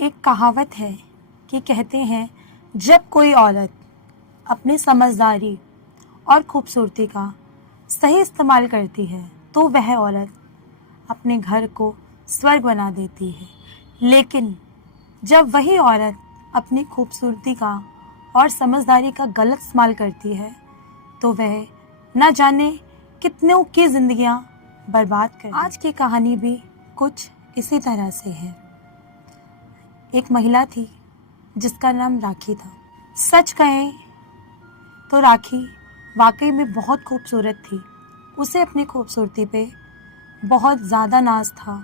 एक कहावत है कि कहते हैं जब कोई औरत अपनी समझदारी और खूबसूरती का सही इस्तेमाल करती है तो वह औरत अपने घर को स्वर्ग बना देती है। लेकिन जब वही औरत अपनी खूबसूरती का और समझदारी का गलत इस्तेमाल करती है तो वह न जाने कितनों की जिंदगियां बर्बाद कर। आज की कहानी भी कुछ इसी तरह से है। एक महिला थी जिसका नाम राखी था। सच कहें तो राखी वाकई में बहुत खूबसूरत थी। उसे अपनी खूबसूरती पे बहुत ज़्यादा नाज था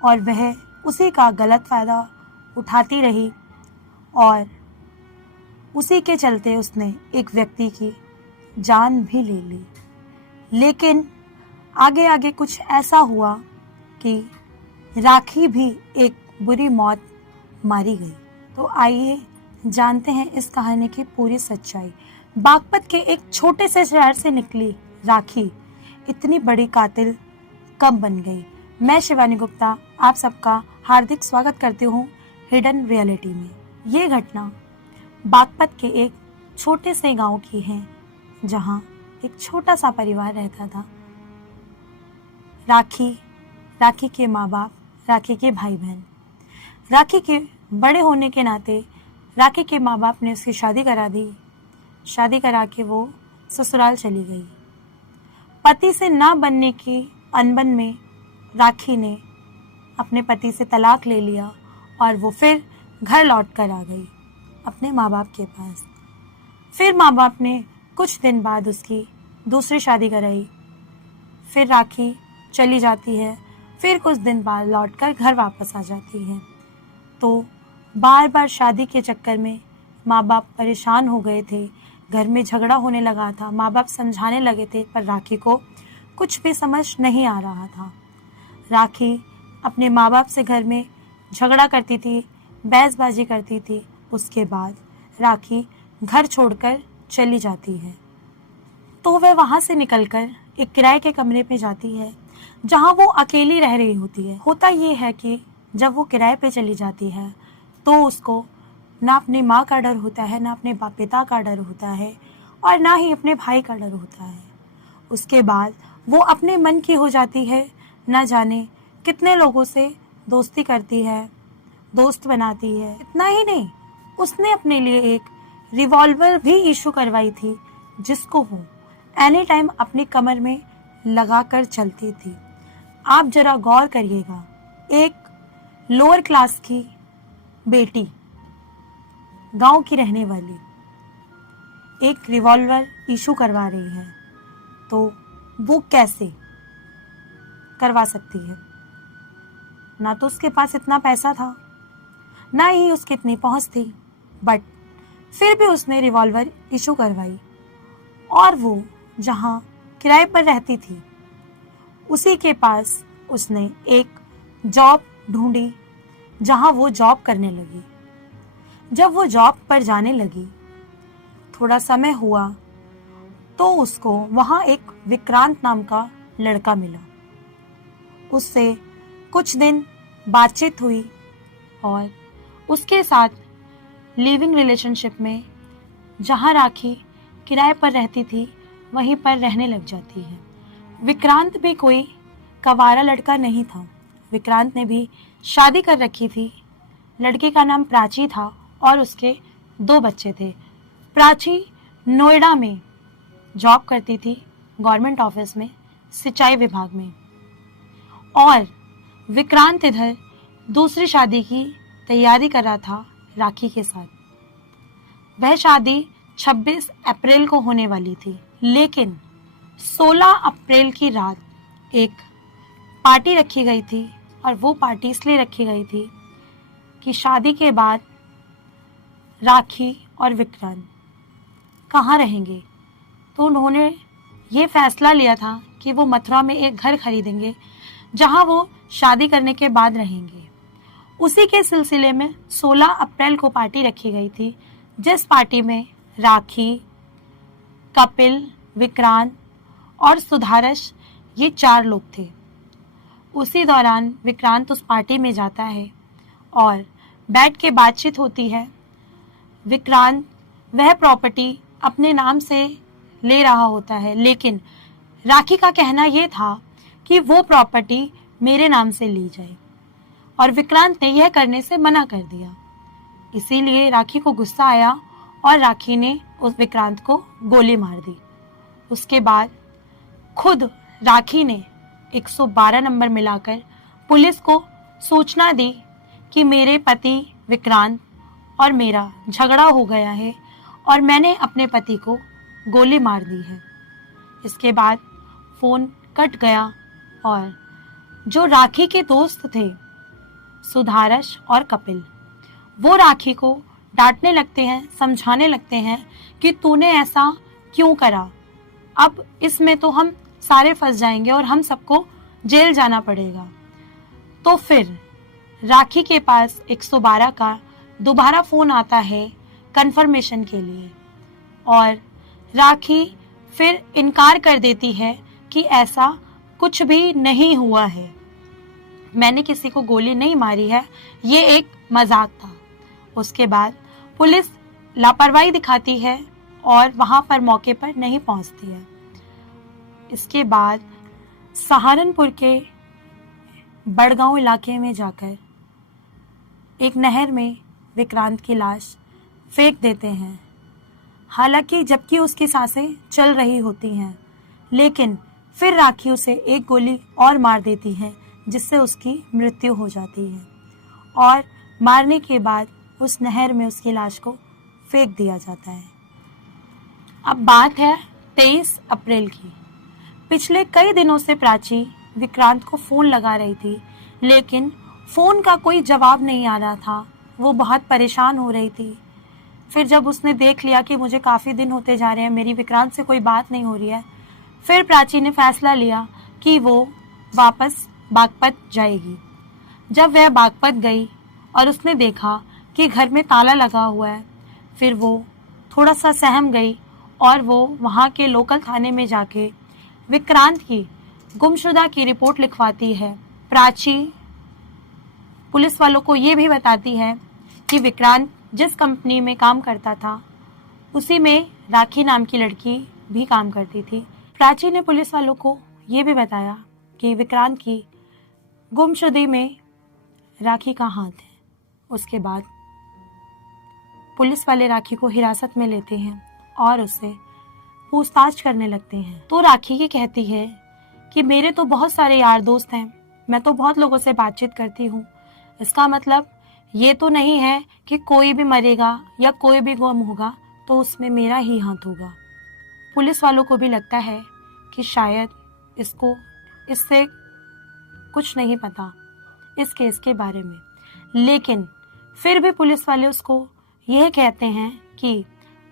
और वह उसी का गलत फ़ायदा उठाती रही और उसी के चलते उसने एक व्यक्ति की जान भी ले ली। लेकिन आगे आगे कुछ ऐसा हुआ कि राखी भी एक बुरी मौत मारी गई। तो आइए जानते हैं इस कहानी की पूरी सच्चाई। बागपत के एक छोटे से शहर से निकली राखी इतनी बड़ी कातिल कब बन गई। मैं शिवानी गुप्ता आप सबका हार्दिक स्वागत करती हूँ हिडन रियलिटी में। ये घटना बागपत के एक छोटे से गांव की है जहाँ एक छोटा सा परिवार रहता था। राखी के माँ बाप, राखी के भाई बहन। राखी के बड़े होने के नाते राखी के माँ बाप ने उसकी शादी करा दी। शादी करा के वो ससुराल चली गई। पति से ना बनने की अनबन में राखी ने अपने पति से तलाक ले लिया और वो फिर घर लौट कर आ गई अपने माँ बाप के पास। फिर माँ बाप ने कुछ दिन बाद उसकी दूसरी शादी कराई। फिर राखी चली जाती है। फिर कुछ दिन बाद लौटकर घर वापस आ जाती है। तो बार बार शादी के चक्कर में माँ बाप परेशान हो गए थे। घर में झगड़ा होने लगा था। माँ बाप समझाने लगे थे पर राखी को कुछ भी समझ नहीं आ रहा था। राखी अपने माँ बाप से घर में झगड़ा करती थी, बहसबाजी करती थी। उसके बाद राखी घर छोड़कर चली जाती है। तो वह वहाँ से निकलकर एक किराए के कमरे पे जाती है जहाँ वो अकेली रह रही होती है। होता ये है कि जब वो किराए पे चली जाती है तो उसको ना अपनी माँ का डर होता है, ना अपने पिता का डर होता है और ना ही अपने भाई का डर होता है। उसके बाद वो अपने मन की हो जाती है। ना जाने कितने लोगों से दोस्ती करती है, दोस्त बनाती है। इतना ही नहीं, उसने अपने लिए एक रिवॉल्वर भी इशू करवाई थी जिसको वो एनी टाइम अपनी कमर में लगाकर चलती थी। आप जरा गौर करिएगा, एक लोअर क्लास की बेटी, गांव की रहने वाली, एक रिवॉल्वर इशू करवा रही है तो वो कैसे करवा सकती है। ना तो उसके पास इतना पैसा था, ना ही उसकी इतनी पहुंच थी, बट फिर भी उसने रिवॉल्वर इशू करवाई। और वो जहां किराए पर रहती थी उसी के पास उसने एक जॉब ढूंढी जहां वो जॉब करने लगी। जब वो जॉब पर जाने लगी, थोड़ा समय हुआ तो उसको वहां एक विक्रांत नाम का लड़का मिला। उससे कुछ दिन बातचीत हुई और उसके साथ लिविंग रिलेशनशिप में जहां राखी किराए पर रहती थी वहीं पर रहने लग जाती है। विक्रांत भी कोई कवारा लड़का नहीं था। विक्रांत ने भी शादी कर रखी थी। लड़की का नाम प्राची था और उसके 2 बच्चे थे। प्राची नोएडा में जॉब करती थी, गवर्नमेंट ऑफिस में, सिंचाई विभाग में। और विक्रांत इधर दूसरी शादी की तैयारी कर रहा था राखी के साथ। वह शादी 26 अप्रैल को होने वाली थी, लेकिन 16 अप्रैल की रात एक पार्टी रखी गई थी। और वो पार्टी इसलिए रखी गई थी कि शादी के बाद राखी और विक्रांत कहाँ रहेंगे। तो उन्होंने ये फैसला लिया था कि वो मथुरा में एक घर खरीदेंगे जहाँ वो शादी करने के बाद रहेंगे। उसी के सिलसिले में 16 अप्रैल को पार्टी रखी गई थी, जिस पार्टी में राखी, कपिल, विक्रांत और सुधारस ये 4 लोग थे। उसी दौरान विक्रांत उस पार्टी में जाता है और बैठ के बातचीत होती है। विक्रांत वह प्रॉपर्टी अपने नाम से ले रहा होता है, लेकिन राखी का कहना यह था कि वो प्रॉपर्टी मेरे नाम से ली जाए और विक्रांत ने यह करने से मना कर दिया। इसीलिए राखी को गुस्सा आया और राखी ने उस विक्रांत को गोली मार दी। उसके बाद खुद राखी ने 112 नंबर मिलाकर पुलिस को सूचना दी कि मेरे पति विक्रांत और मेरा झगड़ा हो गया है और मैंने अपने पति को गोली मार दी है। इसके बाद फोन कट गया और जो राखी के दोस्त थे सुधारश और कपिल, वो राखी को डांटने लगते हैं, समझाने लगते हैं कि तूने ऐसा क्यों करा, अब इसमें तो हम सारे फंस जाएंगे और हम सबको जेल जाना पड़ेगा। तो फिर राखी के पास 112 का दोबारा फोन आता है कंफर्मेशन के लिए और राखी फिर इनकार कर देती है कि ऐसा कुछ भी नहीं हुआ है, मैंने किसी को गोली नहीं मारी है, ये एक मजाक था। उसके बाद पुलिस लापरवाही दिखाती है और वहां पर मौके पर नहीं पहुंचती है। इसके बाद सहारनपुर के बड़गांव इलाके में जाकर एक नहर में विक्रांत की लाश फेंक देते हैं। हालांकि जबकि उसकी सांसें चल रही होती हैं, लेकिन फिर राखी उसे एक गोली और मार देती है जिससे उसकी मृत्यु हो जाती है और मारने के बाद उस नहर में उसकी लाश को फेंक दिया जाता है। अब बात है 23 अप्रैल की। पिछले कई दिनों से प्राची विक्रांत को फोन लगा रही थी, लेकिन फोन का कोई जवाब नहीं आ रहा था। वो बहुत परेशान हो रही थी। फिर जब उसने देख लिया कि मुझे काफ़ी दिन होते जा रहे हैं, मेरी विक्रांत से कोई बात नहीं हो रही है, फिर प्राची ने फैसला लिया कि वो वापस बागपत जाएगी। जब वह बागपत गई और उसने देखा कि घर में ताला लगा हुआ है, फिर वो थोड़ा सा सहम गई और वो वहाँ के लोकल थाने में जाके विक्रांत की गुमशुदा की रिपोर्ट लिखवाती है। प्राची पुलिस वालों को ये भी बताती है कि विक्रांत जिस कंपनी में काम करता था उसी में राखी नाम की लड़की भी काम करती थी। प्राची ने पुलिस वालों को ये भी बताया कि विक्रांत की गुमशुदगी में राखी का हाथ है। उसके बाद पुलिस वाले राखी को हिरासत में लेते हैं और उससे पूछताछ करने लगते हैं। तो राखी ये कहती है कि मेरे तो बहुत सारे यार दोस्त हैं, मैं तो बहुत लोगों से बातचीत करती हूँ, इसका मतलब ये तो नहीं है कि कोई भी मरेगा या कोई भी गुम होगा तो उसमें मेरा ही हाथ होगा। पुलिस वालों को भी लगता है कि शायद इसको इससे कुछ नहीं पता इस केस के बारे में, लेकिन फिर भी पुलिस वाले उसको यह कहते हैं कि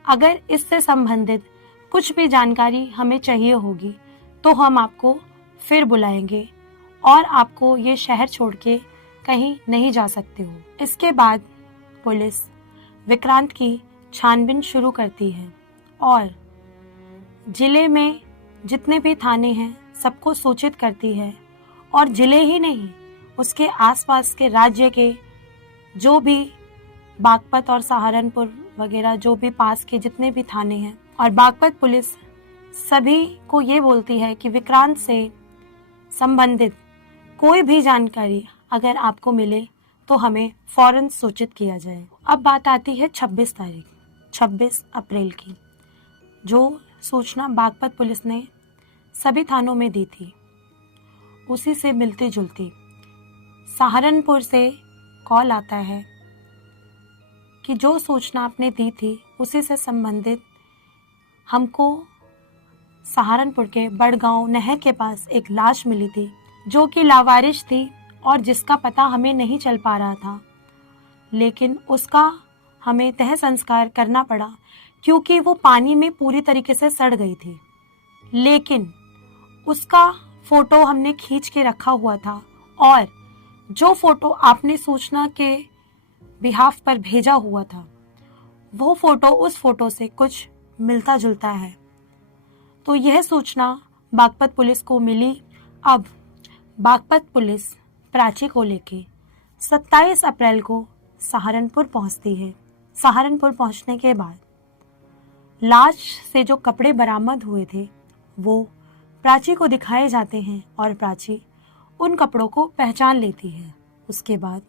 अगर इससे संबंधित कुछ भी जानकारी हमें चाहिए होगी तो हम आपको फिर बुलाएंगे और आपको ये शहर छोड़ के कहीं नहीं जा सकते हो। इसके बाद पुलिस विक्रांत की छानबीन शुरू करती है और जिले में जितने भी थाने हैं सबको सूचित करती है और जिले ही नहीं उसके आसपास के राज्य के जो भी बागपत और सहारनपुर वगैरह जो भी पास के जितने भी थाने हैं, और बागपत पुलिस सभी को ये बोलती है कि विक्रांत से संबंधित कोई भी जानकारी अगर आपको मिले तो हमें फौरन सूचित किया जाए। अब बात आती है 26 अप्रैल की, जो सूचना बागपत पुलिस ने सभी थानों में दी थी। उसी से मिलती जुलती सहारनपुर से कॉल आता है कि जो सूचना आपने दी थी उसी से संबंधित हमको सहारनपुर के बड़गांव नहर के पास एक लाश मिली थी जो कि लावारिश थी और जिसका पता हमें नहीं चल पा रहा था, लेकिन उसका हमें तह संस्कार करना पड़ा क्योंकि वो पानी में पूरी तरीके से सड़ गई थी। लेकिन उसका फोटो हमने खींच के रखा हुआ था और जो फोटो आपने सूचना के बिहाफ पर भेजा हुआ था वो फोटो उस फोटो से कुछ मिलता जुलता है। तो यह सूचना बागपत पुलिस को मिली। अब बागपत पुलिस प्राची को लेके 27 अप्रैल को सहारनपुर पहुंचती है। सहारनपुर पहुंचने के बाद लाश से जो कपड़े बरामद हुए थे वो प्राची को दिखाए जाते हैं और प्राची उन कपड़ों को पहचान लेती है। उसके बाद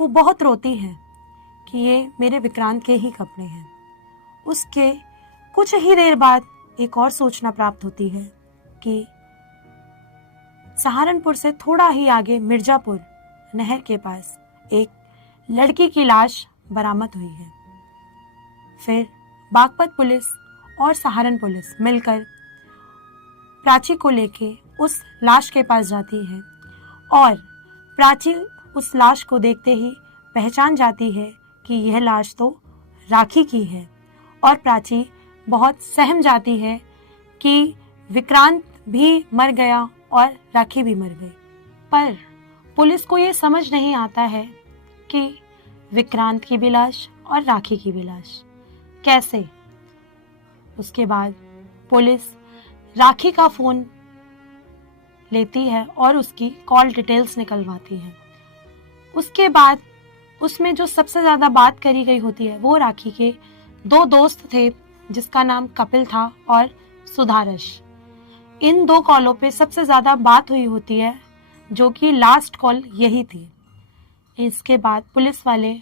वो बहुत रोती है कि ये मेरे विक्रांत के ही कपड़े हैं। उसके कुछ ही देर बाद एक और सूचना प्राप्त होती है कि सहारनपुर से थोड़ा ही आगे मिर्जापुर नहर के पास एक लड़की की लाश बरामद हुई है। फिर बागपत पुलिस और सहारन पुलिस मिलकर प्राची को लेके उस लाश के पास जाती है और प्राची उस लाश को देखते ही पहचान जाती है कि यह लाश तो राखी की है और प्राची बहुत सहम जाती है कि विक्रांत भी मर गया और राखी भी मर गई। पर पुलिस को ये समझ नहीं आता है कि विक्रांत की भी लाश और राखी की भी लाश कैसे। उसके बाद पुलिस राखी का फोन लेती है और उसकी कॉल डिटेल्स निकलवाती है। उसके बाद उसमें जो सबसे ज्यादा बात करी गई होती है वो राखी के 2 दोस्त थे जिसका नाम कपिल था और सुधारश। इन 2 कॉलों पे सबसे ज्यादा बात हुई होती है जो कि लास्ट कॉल यही थी। इसके बाद पुलिस वाले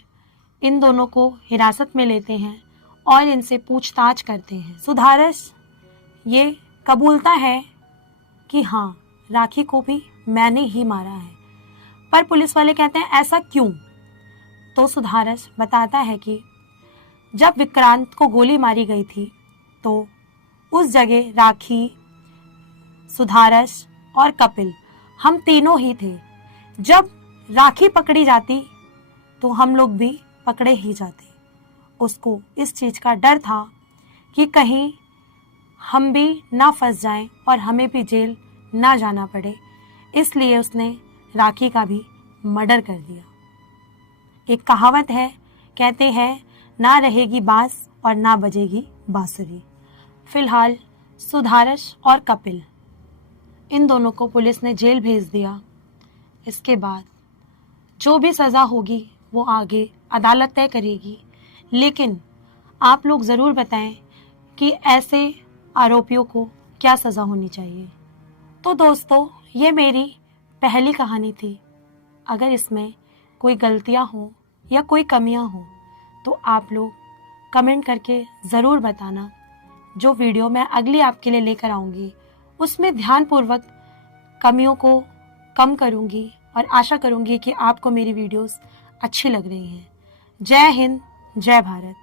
इन दोनों को हिरासत में लेते हैं और इनसे पूछताछ करते हैं। सुधारश ये कबूलता है कि हाँ राखी को भी मैंने ही मारा है, पर पुलिस वाले कहते हैं ऐसा क्यों। तो सुधारश बताता है कि जब विक्रांत को गोली मारी गई थी तो उस जगह राखी, सुधारश और कपिल हम तीनों ही थे। जब राखी पकड़ी जाती तो हम लोग भी पकड़े ही जाते। उसको इस चीज का डर था कि कहीं हम भी ना फंस जाएं और हमें भी जेल ना जाना पड़े, इसलिए उसने राखी का भी मर्डर कर दिया। एक कहावत है, कहते हैं ना रहेगी बांस और ना बजेगी बांसुरी। फिलहाल सुधारश और कपिल इन दोनों को पुलिस ने जेल भेज दिया। इसके बाद जो भी सज़ा होगी वो आगे अदालत तय करेगी, लेकिन आप लोग ज़रूर बताएं कि ऐसे आरोपियों को क्या सज़ा होनी चाहिए। तो दोस्तों ये मेरी पहली कहानी थी। अगर इसमें कोई गलतियां हों या कोई कमियां हों तो आप लोग कमेंट करके ज़रूर बताना। जो वीडियो मैं अगली आपके लिए लेकर आऊँगी उसमें ध्यानपूर्वक कमियों को कम करूँगी और आशा करूँगी कि आपको मेरी वीडियोस अच्छी लग रही हैं। जय हिंद, जय भारत।